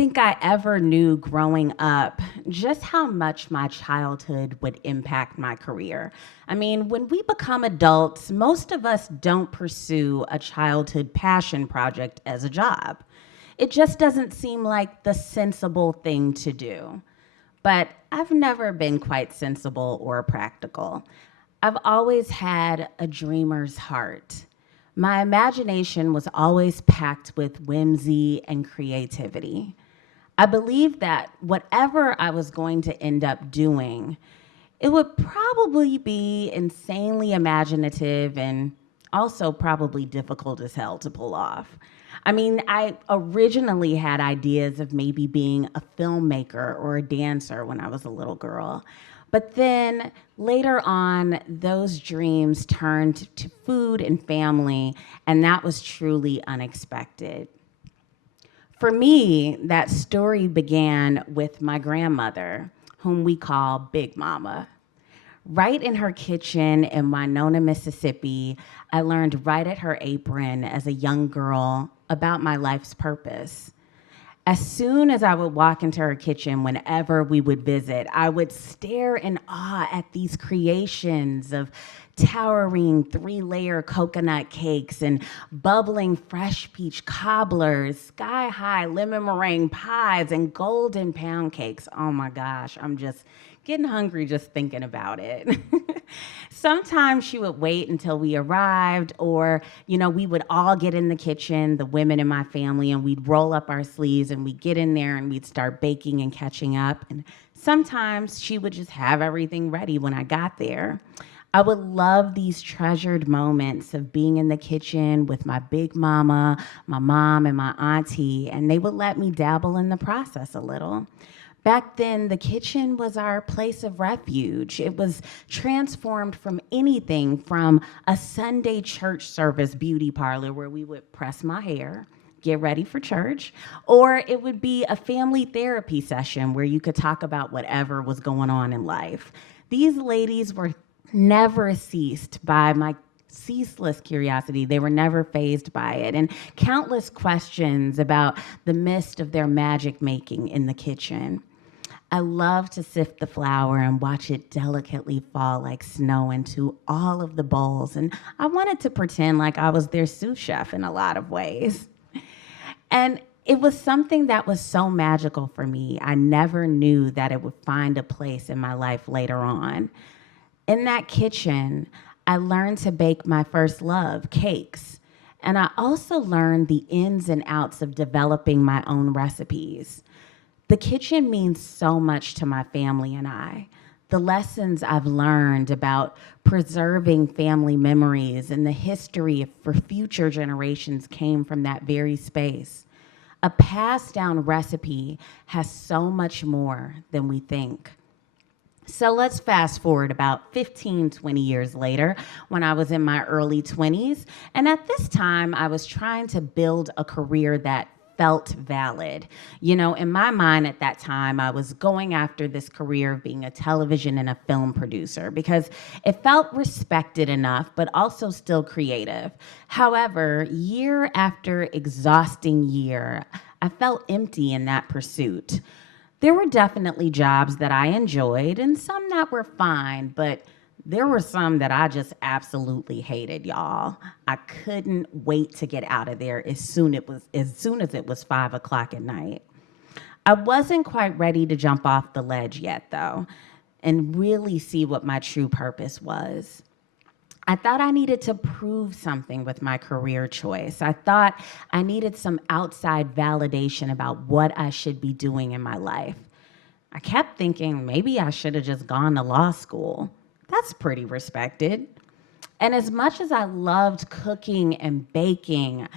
think I ever knew growing up just how much my childhood would impact my career. I mean, when we become adults, most of us don't pursue a childhood passion project as a job. It just doesn't seem like the sensible thing to do. But I've never been quite sensible or practical. I've always had a dreamer's heart. My imagination was always packed with whimsy and creativity. I believed that whatever I was going to end up doing, it would probably be insanely imaginative and also probably difficult as hell to pull off. I mean, I originally had ideas of maybe being a filmmaker or a dancer when I was a little girl. But then later on, those dreams turned to food and family, and that was truly unexpected. For me, that story began with my grandmother, whom we call Big Mama. Right in her kitchen in Winona, Mississippi, I learned right at her apron as a young girl about my life's purpose. As soon as I would walk into her kitchen, whenever we would visit, I would stare in awe at these creations of towering 3-layer coconut cakes and bubbling fresh peach cobblers, sky-high lemon meringue pies, and golden pound cakes. Oh my gosh, I'm just getting hungry just thinking about it. Sometimes she would wait until we arrived, or, we would all get in the kitchen, the women in my family, and we'd roll up our sleeves and we'd get in there and we'd start baking and catching up. And sometimes she would just have everything ready when I got there. I would love these treasured moments of being in the kitchen with my big mama, my mom, and my auntie, and they would let me dabble in the process a little. Back then, the kitchen was our place of refuge. It was transformed from anything from a Sunday church service beauty parlor where we would press my hair, get ready for church, or it would be a family therapy session where you could talk about whatever was going on in life. These ladies were never ceased by my ceaseless curiosity. They were never fazed by it, and countless questions about the mist of their magic making in the kitchen. I love to sift the flour and watch it delicately fall like snow into all of the bowls, and I wanted to pretend like I was their sous chef in a lot of ways. And it was something that was so magical for me. I never knew that it would find a place in my life later on. In that kitchen, I learned to bake my first love, cakes. And I also learned the ins and outs of developing my own recipes. The kitchen means so much to my family and I. The lessons I've learned about preserving family memories and the history for future generations came from that very space. A passed down recipe has so much more than we think. So let's fast forward about 15, 20 years later when I was in my early 20s. And at this time, I was trying to build a career that felt valid. In my mind at that time, I was going after this career of being a television and a film producer because it felt respected enough, but also still creative. However, year after exhausting year, I felt empty in that pursuit. There were definitely jobs that I enjoyed and some that were fine, but there were some that I just absolutely hated, y'all. I couldn't wait to get out of there as soon as it was 5 o'clock at night. I wasn't quite ready to jump off the ledge yet, though, and really see what my true purpose was. I thought I needed to prove something with my career choice. I thought I needed some outside validation about what I should be doing in my life. I kept thinking maybe I should have just gone to law school. That's pretty respected. And as much as I loved cooking and baking,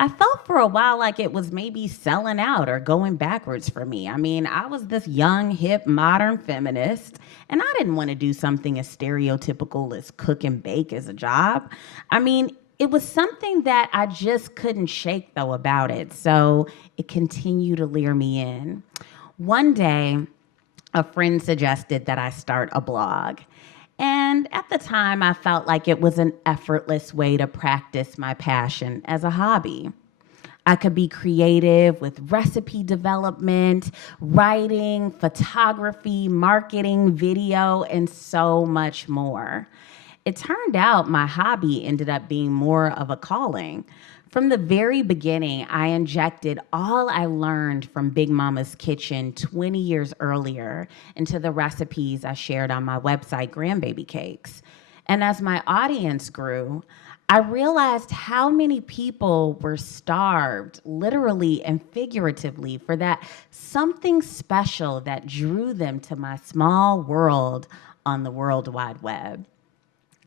I felt for a while like it was maybe selling out or going backwards for me. I mean, I was this young, hip, modern feminist, and I didn't want to do something as stereotypical as cook and bake as a job. I mean, it was something that I just couldn't shake, though, about it, so it continued to lure me in. One day, a friend suggested that I start a blog. And at the time, I felt like it was an effortless way to practice my passion as a hobby. I could be creative with recipe development, writing, photography, marketing, video, and so much more. It turned out my hobby ended up being more of a calling. From the very beginning, I injected all I learned from Big Mama's Kitchen 20 years earlier into the recipes I shared on my website, Grandbaby Cakes. And as my audience grew, I realized how many people were starved, literally and figuratively, for that something special that drew them to my small world on the World Wide Web.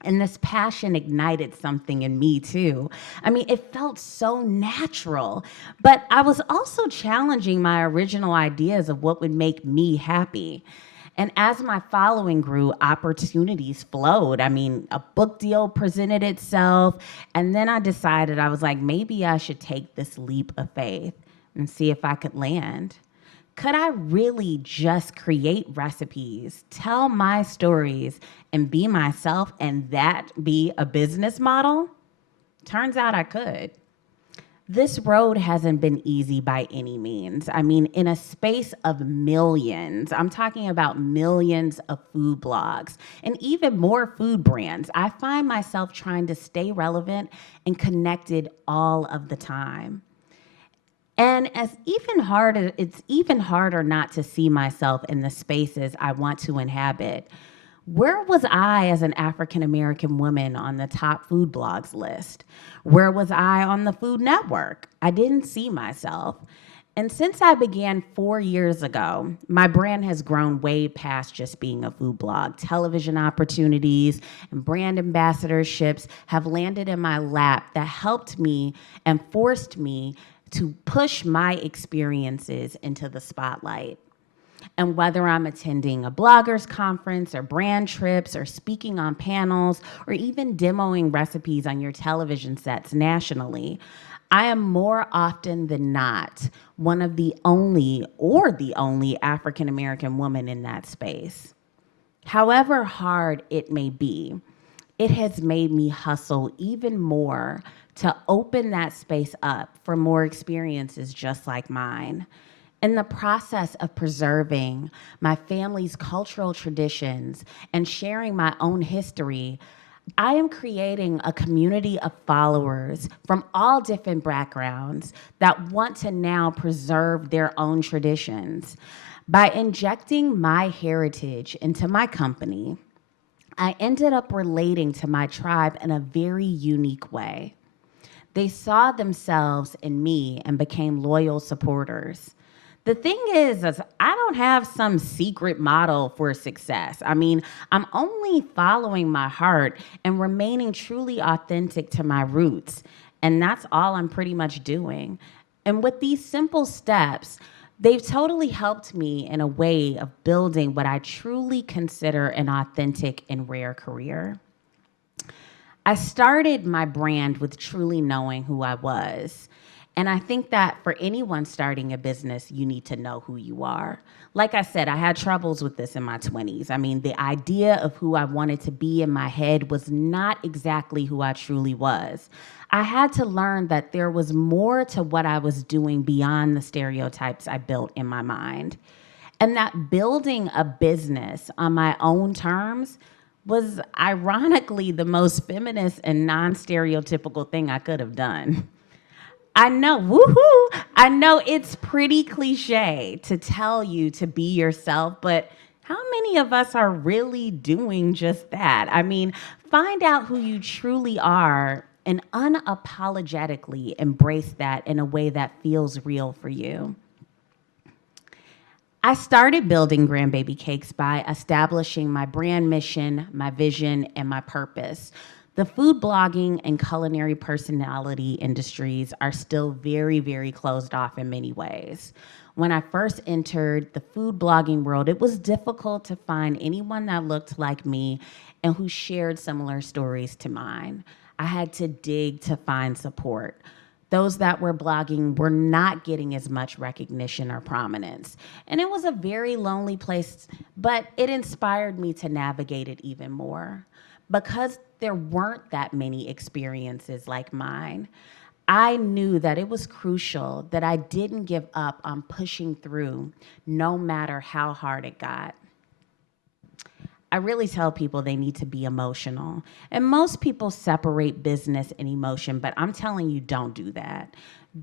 And this passion ignited something in me too. I mean, it felt so natural, but I was also challenging my original ideas of what would make me happy. And as my following grew, opportunities flowed. I mean, a book deal presented itself. And then I decided, I was like, maybe I should take this leap of faith and see if I could land. Could I really just create recipes, tell my stories, and be myself, and that be a business model? Turns out I could. This road hasn't been easy by any means. I mean, in a space of millions, I'm talking about millions of food blogs and even more food brands, I find myself trying to stay relevant and connected all of the time. And it's even harder not to see myself in the spaces I want to inhabit. Where was I as an African American woman on the top food blogs list? Where was I on the Food Network? I didn't see myself. And since I began 4 years ago, my brand has grown way past just being a food blog. Television opportunities and brand ambassadorships have landed in my lap that helped me and forced me to push my experiences into the spotlight. And whether I'm attending a bloggers conference or brand trips or speaking on panels or even demoing recipes on your television sets nationally, I am more often than not one of the only or the only African American woman in that space. However hard it may be, it has made me hustle even more to open that space up for more experiences just like mine. In the process of preserving my family's cultural traditions and sharing my own history, I am creating a community of followers from all different backgrounds that want to now preserve their own traditions. By injecting my heritage into my company, I ended up relating to my tribe in a very unique way. They saw themselves in me and became loyal supporters. The thing is I don't have some secret model for success. I mean, I'm only following my heart and remaining truly authentic to my roots. And that's all I'm pretty much doing. And with these simple steps, they've totally helped me in a way of building what I truly consider an authentic and rare career. I started my brand with truly knowing who I was. And I think that for anyone starting a business, you need to know who you are. Like I said, I had troubles with this in my 20s. I mean, the idea of who I wanted to be in my head was not exactly who I truly was. I had to learn that there was more to what I was doing beyond the stereotypes I built in my mind. And that building a business on my own terms was ironically the most feminist and non-stereotypical thing I could have done. I know, woohoo! I know it's pretty cliche to tell you to be yourself, but how many of us are really doing just that? I mean, find out who you truly are and unapologetically embrace that in a way that feels real for you. I started building Grandbaby Cakes by establishing my brand mission, my vision, and my purpose. The food blogging and culinary personality industries are still very, very closed off in many ways. When I first entered the food blogging world, it was difficult to find anyone that looked like me and who shared similar stories to mine. I had to dig to find support. Those that were blogging were not getting as much recognition or prominence. And it was a very lonely place, but it inspired me to navigate it even more. Because there weren't that many experiences like mine, I knew that it was crucial that I didn't give up on pushing through no matter how hard it got. I really tell people they need to be emotional. And most people separate business and emotion, but I'm telling you, don't do that.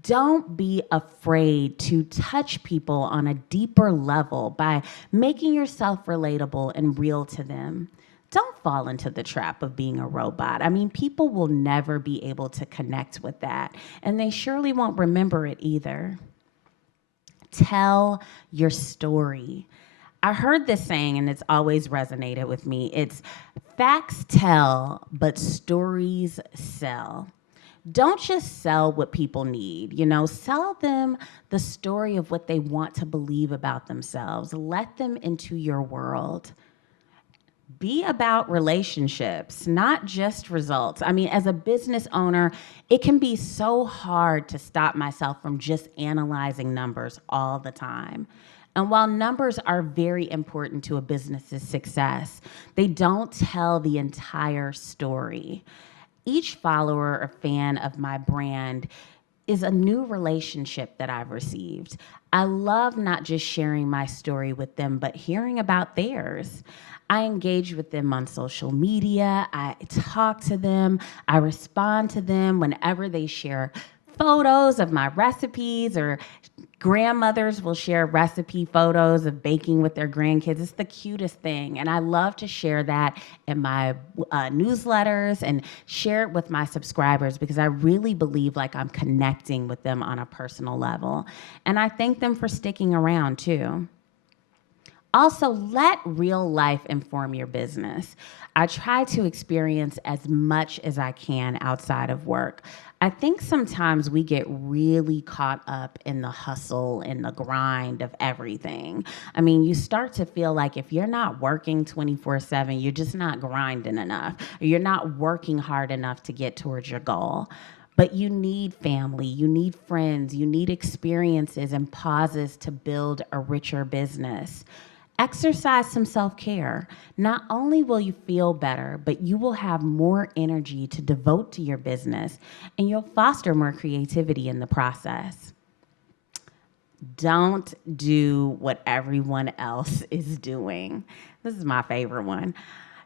Don't be afraid to touch people on a deeper level by making yourself relatable and real to them. Don't fall into the trap of being a robot. I mean, people will never be able to connect with that, and they surely won't remember it either. Tell your story. I heard this saying and it's always resonated with me. It's facts tell, but stories sell. Don't just sell what people need, sell them the story of what they want to believe about themselves. Let them into your world. Be about relationships, not just results. I mean, as a business owner, it can be so hard to stop myself from just analyzing numbers all the time. And while numbers are very important to a business's success, they don't tell the entire story. Each follower or fan of my brand is a new relationship that I've received. I love not just sharing my story with them, but hearing about theirs. I engage with them on social media. I talk to them. I respond to them whenever they share photos of my recipes, or grandmothers will share recipe photos of baking with their grandkids. It's the cutest thing. And I love to share that in my newsletters and share it with my subscribers, because I really believe like I'm connecting with them on a personal level. And I thank them for sticking around too. Also, let real life inform your business. I try to experience as much as I can outside of work. I think sometimes we get really caught up in the hustle and the grind of everything. I mean, you start to feel like if you're not working 24/7, you're just not grinding enough, or you're not working hard enough to get towards your goal. But you need family, you need friends, you need experiences and pauses to build a richer business. Exercise some self-care. Not only will you feel better, but you will have more energy to devote to your business, and you'll foster more creativity in the process. Don't do what everyone else is doing. This is my favorite one.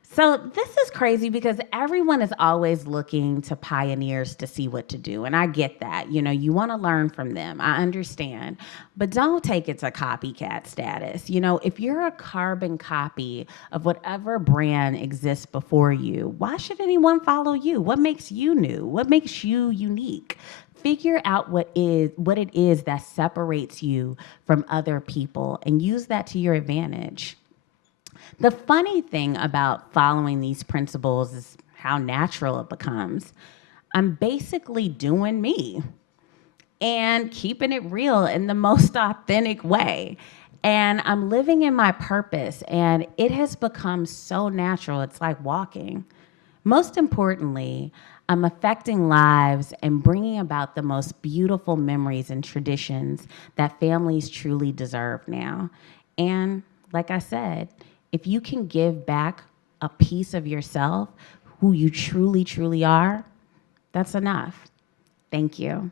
So this is crazy because everyone is always looking to pioneers to see what to do. And I get that. You want to learn from them. I understand. But don't take it to copycat status. If you're a carbon copy of whatever brand exists before you, why should anyone follow you? What makes you new? What makes you unique? Figure out what it is that separates you from other people and use that to your advantage. The funny thing about following these principles is how natural it becomes. I'm basically doing me and keeping it real in the most authentic way. And I'm living in my purpose, and it has become so natural. It's like walking. Most importantly, I'm affecting lives and bringing about the most beautiful memories and traditions that families truly deserve now. And like I said, if you can give back a piece of yourself, who you truly, truly are, that's enough. Thank you.